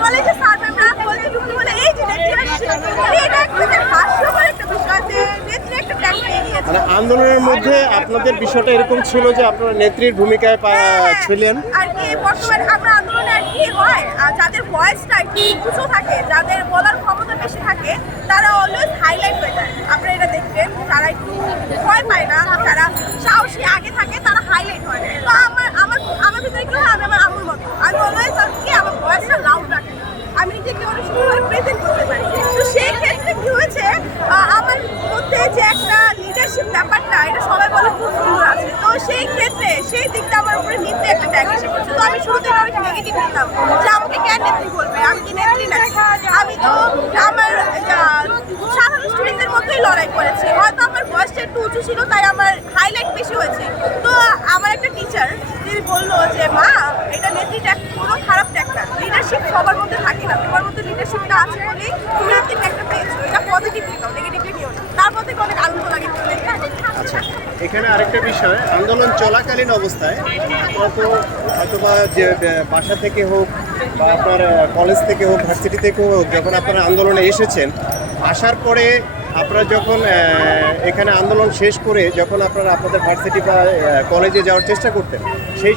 কলেজে স্যাররা কলেজে ঢুকতে বলে এই যে নেত্রী আসছে, এটা একটা হাস্যকর একটা বিষয় যে নেত্রী একটা ট্যাগ পেয়ে গিয়েছে। মানে আন্দোলনের মধ্যে আপনাদের বিষয়টা এরকম ছিল যে আপনারা নেত্রীর ভূমিকায় ছিলেন আর কি বর্তমানে আমরা আন্দোলনে আর কি হয় যাদের ভয়েসটা একটু উঁচু থাকে, যাদের বলার ক্ষমতা বেশি থাকে, তারা অলওয়েজ হাইলাইট হয়ে যায়। আপনারা এটা দেখবেন, যারা একটু ভয় পায় না, যারা সাহসী আগে থাকে, তারা হাইলাইট হয়। তো আমার ভিতরে কি হয়, আমি আমার আম্মুর মতো, আমি অলওয়েজ কি আমার ভয়েসটা লাউড রাখি, আমি নিজেকে অনেক সুন্দরভাবে প্রেজেন্ট করতে পারি। তো সেই ক্ষেত্রে কি হয়েছে, আমার মধ্যে যে একটা লিডারশিপ ব্যাপারটা, এটা সবাই বলে খুব সুন্দর আছে। তো সেই ক্ষেত্রে সেই দিকটা আমার উপরে নেত্রী একটা ট্যাগ এসে পড়ছে। তো আমি শুরুতে অনেক নেগেটিভ নিতাম যে আমাকে কেন নেত্রী বলবে, আমি কি নেত্রী না, আমি তো আমার সাধারণ স্টুডেন্টদের মধ্যেই লড়াই করেছি, হয়তো আমার ভয়েসটা একটু উঁচু ছিল, তাই আমার হাইলাইট বেশি হয়েছে। তো আমার একটা টিচার তিনি বললো যে মা, এটা নেত্রী ট্যাগ কোনো খারাপ ট্যাগ না, লিডারশিপ সবার মধ্যে থাকে না, তোমার মধ্যে লিডারশিপটা আছে বলেই তুমি নেত্রী ট্যাগটা পেয়েছো, এটা পজিটিভলি নাও, নেগেটিভলি নিও না। তারপর থেকে অনেক আনন্দ লাগে। আচ্ছা, এখানে আরেকটা বিষয়, আন্দোলন চলাকালীন অবস্থায় আপনারা তো হয়তোবা যে বাসা থেকে হোক বা আপনার কলেজ থেকে হোক, ভার্সিটি থেকে হোক, যখন আপনারা আন্দোলনে এসেছেন, আসার পরে আপনারা যখন এখানে আন্দোলন শেষ করে যখন আপনারা আপনাদের ভার্সিটি বা কলেজে যাওয়ার চেষ্টা করতেন, সেই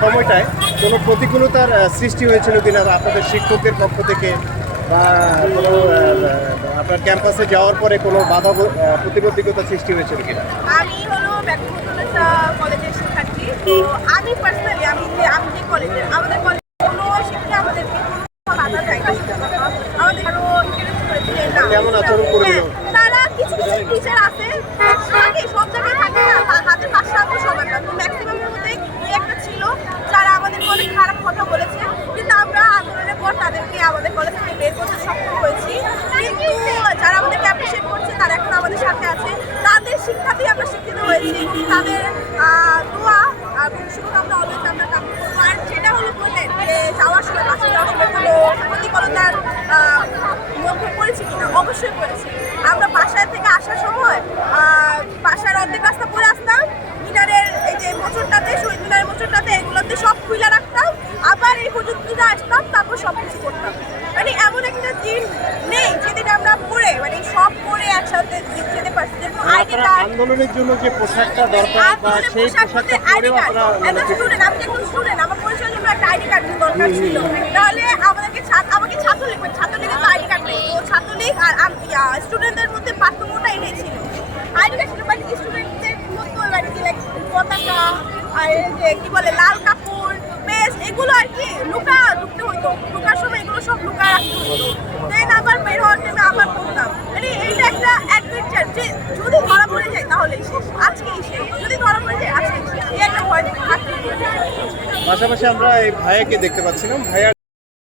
সময়টায় কোনো প্রতিকূলতার সৃষ্টি হয়েছিল কিনা আপনাদের শিক্ষকদের পক্ষ থেকে, বা কোনো আপনার ক্যাম্পাসে যাওয়ার পরে কোনো বাধা প্রতিবন্ধকতা সৃষ্টি হয়েছিল কিনা? আমি হলো একটা কলেজের শিক্ষার্থী। তো আমি পার্সোনালি আমি যে কলেজের, আমাদের কলেজে কোনো শিক্ষা আমাদেরকে কোনো বাধা দেয় না। আমাদের আরো ইন্টারেস্ট করেছে না কেমন আচরণ করলো তারা, কিছু টিচার আছে থাকে, সব জায়গায় থাকে না, হাতের পাশে আমরা সবার না, তো ম্যাক্সিমামের মধ্যে একটা ছিল যারা আমাদেরকে অনেক খারাপ কথা বলেছে, কিন্তু আমরা আন্দোলনের পর তাদেরকে আমাদের কলেজ থেকে বের করতে সক্ষম হয়েছি। কিন্তু যারা আমাদেরকে অ্যাপ্রিসিয়েট করছে, তারা এখন আমাদের সাথে আছে, তাদের শিক্ষাতেই আমরা শিক্ষিত হয়েছি, তাদের দোয়া এবং শুভকামনা অলওয়েজ আমরা কামনা করবো। আর সেটা হলো বললেন যে যাওয়ার সময়, বাসে যাওয়ার সময় কোনো প্রতিকূলতার মধ্যে পড়েছি কিনা, অবশ্যই পড়েছি। আমরা বাসায় থেকে আসার সময় বাসার অর্ধেক রাস্তা পরে আসতাম, মিনারের এই যে মোচরটাতে, শহীদ মিনারের মোচরটাতে, এগুলোতে সব খুলে রাখতাম, আবার এই পর্যন্ত আসতাম, তারপর সব কিছু করতাম। মানে এমন একটা দিন নেই যেদিন আমরা পরে মানে সব পরে একসাথে যেতে পারছি। যেমন আইডি কার্ড, আন্দোলনের জন্য যে পোশাকটা দরকার বা সেই পোশাকটা পরেও আপনারা স্টুডেন্ট, আমি এখন স্টুডেন্ট, আমার পরিচয়ের জন্য একটা আইডি কার্ড দরকার ছিল। তাহলে আমাকে ছাত্রলীগ তো আইডি কার্ড নেই, তো ছাত্রলীগ আর স্টুডেন্টদের মধ্যে পার্থক্যটা এটাই ছিল। আইডি কার্ড ছিল, বাট স্টুডেন্টদের মধ্যে মানে কি লাইক পতাকা আর যে কি বলে লাল কাপড়, বেশ এগুলো আর কি ঢুকতে হতো, ঢুকার সময় এগুলো সব লুকা রাখতে হতো, দেন আবার বের হওয়ার টাইমে আবার করতাম। মানে এইটা একটা অ্যাডভেঞ্চার যে যদি ধরা পড়ে যায় তাহলেই শেষ, আজকেই শেষ, যদি ধরা পড়ে যায় আজকেই শেষ, এই একটা ভয় থাকে। পাশাপাশি আমরা এই ভাইয়াকে দেখতে পাচ্ছিলাম, ভাইয়া